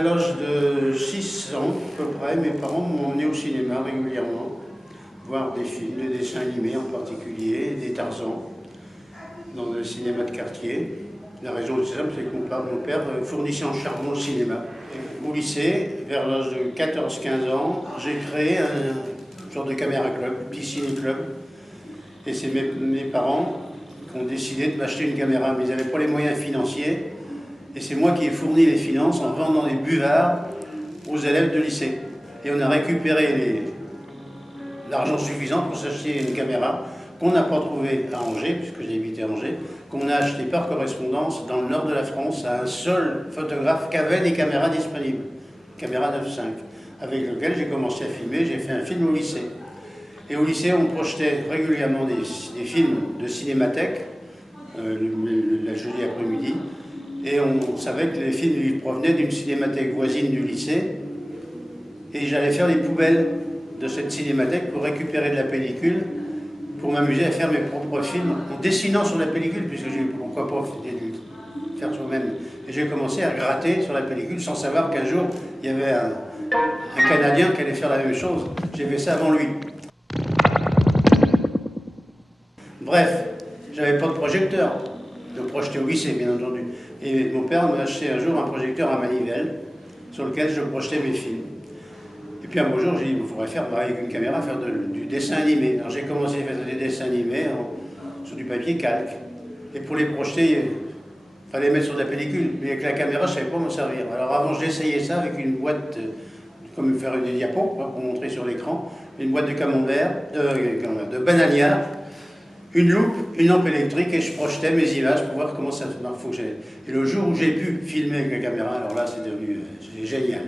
À l'âge de 6 ans, à peu près, mes parents m'ont emmené au cinéma régulièrement, voir des films, des dessins animés en particulier, des Tarzans, dans le cinéma de quartier. La raison de ça, c'est que mon père fournissait en charbon le cinéma. Au lycée, vers l'âge de 14-15 ans, j'ai créé un genre de caméra club, petit ciné-club. Et c'est mes parents qui ont décidé de m'acheter une caméra, mais ils n'avaient pas les moyens financiers. Et c'est moi qui ai fourni les finances en vendant des buvards aux élèves de lycée. Et on a récupéré l'argent suffisant pour s'acheter une caméra qu'on n'a pas trouvée à Angers, puisque j'ai habité à Angers, qu'on a acheté par correspondance dans le nord de la France à un seul photographe qui avait des caméras disponibles, caméra 9.5, avec lequel j'ai commencé à filmer. J'ai fait un film au lycée. Et au lycée, on projetait régulièrement des films de cinémathèque, la jeudi après-midi, et on savait que les films provenaient d'une cinémathèque voisine du lycée, et j'allais faire les poubelles de cette cinémathèque pour récupérer de la pellicule, pour m'amuser à faire mes propres films, en dessinant sur la pellicule, puisque j'ai pourquoi pas faire soi-même. Et j'ai commencé à gratter sur la pellicule sans savoir qu'un jour, il y avait un Canadien qui allait faire la même chose. J'ai fait ça avant lui. Bref, j'avais pas de projecteur. Je projetais au lycée, bien entendu. Et mon père m'a acheté un jour un projecteur à manivelle sur lequel je projetais mes films. Et puis un beau jour, j'ai dit, il faudrait faire, avec une caméra, faire du dessin animé. Alors j'ai commencé à faire des dessins animés sur du papier calque. Et pour les projeter, il fallait mettre sur de la pellicule. Mais avec la caméra, je ne savais pas m'en servir. Alors avant, j'essayais ça avec une boîte, comme faire des diapos, pour montrer sur l'écran, une boîte de camembert, de bananière, une loupe, une lampe électrique, et je projetais mes images pour voir comment ça fonctionnait. Et le jour où j'ai pu filmer avec la caméra, alors là, c'est devenu génial.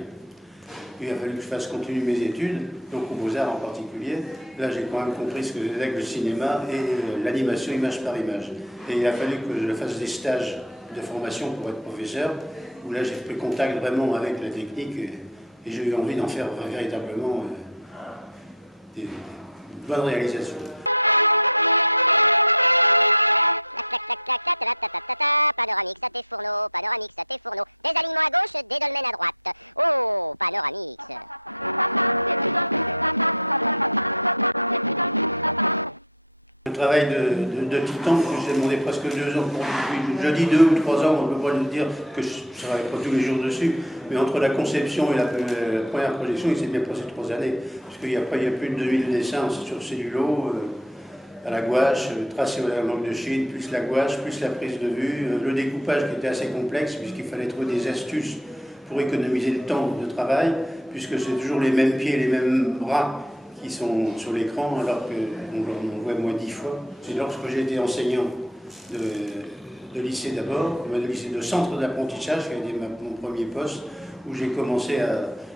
Il a fallu que je fasse continuer mes études, donc aux Beaux-Arts en particulier. Là, j'ai quand même compris ce que c'était que le cinéma et l'animation image par image. Et il a fallu que je fasse des stages de formation pour être professeur, où là, j'ai pris contact vraiment avec la technique, et j'ai eu envie d'en faire véritablement des bonnes réalisations. Un travail de titan, que j'ai demandé presque 2 ans. Je dis 2 ou 3 ans, on ne peut pas le dire que je ne travaille pas tous les jours dessus, mais entre la conception et la première projection, il s'est bien passé 3 années. Parce qu'il y a plus de 2000 dessins sur cellulo, à la gouache, tracé à la langue de Chine, plus la gouache, plus la prise de vue, le découpage qui était assez complexe, puisqu'il fallait trouver des astuces pour économiser le temps de travail, puisque c'est toujours les mêmes pieds, les mêmes bras qui sont sur l'écran, alors qu'on voit moins 10 fois. C'est lorsque j'ai été enseignant de lycée d'abord, de lycée de centre d'apprentissage, qui a été mon premier poste, où j'ai commencé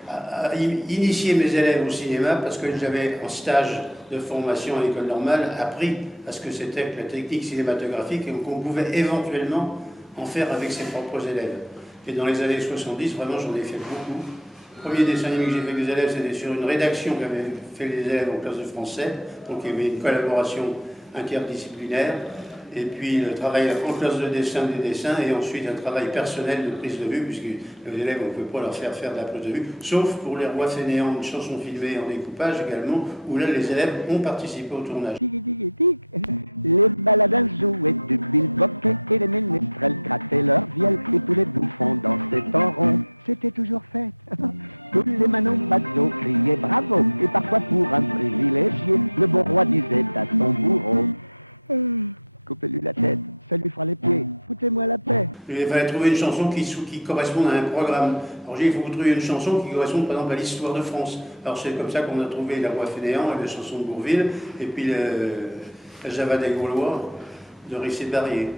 à initier mes élèves au cinéma, parce que j'avais en stage de formation à l'école normale appris à ce que c'était que la technique cinématographique et qu'on pouvait éventuellement en faire avec ses propres élèves. Et dans les années 70, vraiment, j'en ai fait beaucoup. Le premier dessin animé que j'ai fait avec les élèves, c'était sur une rédaction qu'avaient fait les élèves en classe de français. Donc il y avait une collaboration interdisciplinaire. Et puis le travail en classe de dessin des dessins, et ensuite un travail personnel de prise de vue, puisque les élèves, on ne peut pas leur faire faire de la prise de vue, sauf pour les rois fainéants, une chanson filmée en découpage également, où là les élèves ont participé au tournage. Il fallait trouver une chanson qui corresponde à un programme. Alors j'ai dit, il faut que vous trouviez une chanson qui corresponde par exemple à l'histoire de France. Alors c'est comme ça qu'on a trouvé La Roi Fainéant avec la chanson de Bourville, et puis la Java des Gaulois de Rissé Barrier.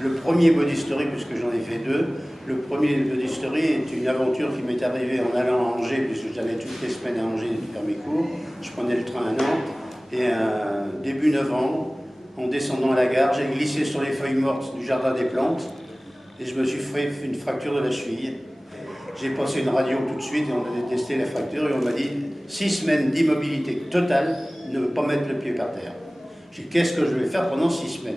Le premier body story, puisque j'en ai fait deux, le premier body story est une aventure qui m'est arrivée en allant à Angers, puisque j'allais toutes les semaines à Angers faire mes cours. Je prenais le train à Nantes, et début novembre, en descendant à la gare, j'ai glissé sur les feuilles mortes du jardin des plantes, et je me suis fait une fracture de la cheville. J'ai passé une radio tout de suite, et on a testé la fracture, et on m'a dit 6 semaines d'immobilité totale, ne pas mettre le pied par terre. J'ai dit, qu'est-ce que je vais faire pendant 6 semaines?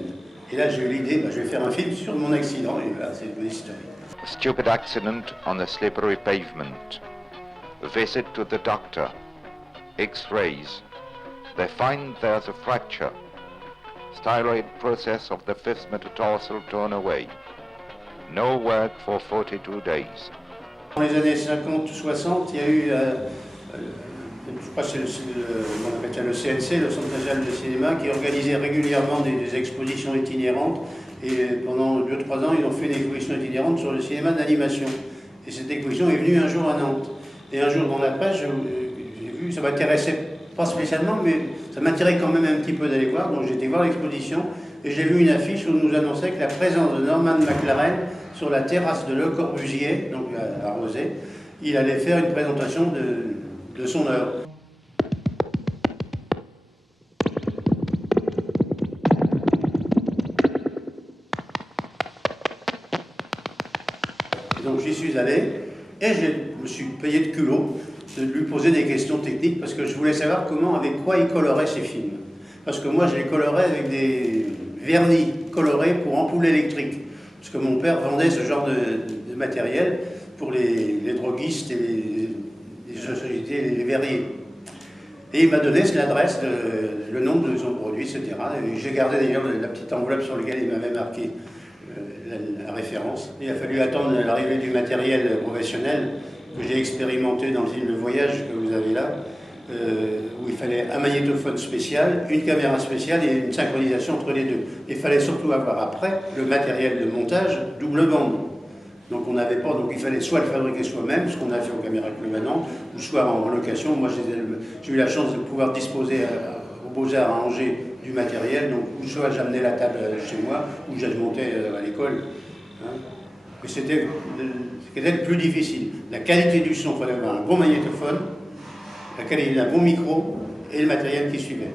Et là, j'ai eu l'idée, je vais faire un film sur mon accident, et voilà, c'est une histoire. Stupid accident on the slippery pavement. Visit to the doctor. X-rays. They find there's a fracture. Styloid process of the fifth metatarsal torn away. No work for 42 days. Dans les années 50-60, il y a eu, je crois que c'est le CNC, le Centre national de cinéma, qui organisait régulièrement des expositions itinérantes. Et pendant 2-3 ans, ils ont fait une exposition itinérante sur le cinéma d'animation. Et cette exposition est venue un jour à Nantes. Et un jour dans la presse, j'ai vu, ça m'intéressait pas spécialement, mais ça m'intéressait quand même un petit peu d'aller voir. Donc j'ai été voir l'exposition et j'ai vu une affiche où on nous annonçait que la présence de Norman McLaren sur la terrasse de Le Corbusier, donc à Rosé, il allait faire une présentation de son œuvre. Donc j'y suis allé et je me suis payé de culot de lui poser des questions techniques parce que je voulais savoir avec quoi il colorait ses films. Parce que moi je les colorais avec des vernis colorés pour ampoules électriques. Parce que mon père vendait ce genre de matériel pour les droguistes et les sociétés, les verriers. Et il m'a donné l'adresse, le nom de son produit, etc. Et j'ai gardé d'ailleurs la petite enveloppe sur laquelle il m'avait marqué la référence. Il a fallu attendre l'arrivée du matériel professionnel que j'ai expérimenté dans le film Le Voyage que vous avez là, où il fallait un magnétophone spécial, une caméra spéciale et une synchronisation entre les deux. Il fallait surtout avoir après le matériel de montage double bande. Donc on n'avait pas, donc il fallait soit le fabriquer soi-même, ce qu'on a fait aux caméras Club maintenant, ou soit en location. Moi j'ai eu la chance de pouvoir disposer aux Beaux-Arts à Angers du matériel, donc ou soit j'amenais la table chez moi, ou je montais à l'école. Hein. Mais c'était le plus difficile. La qualité du son, il fallait avoir un bon magnétophone, la qualité d'un bon micro et le matériel qui suivait.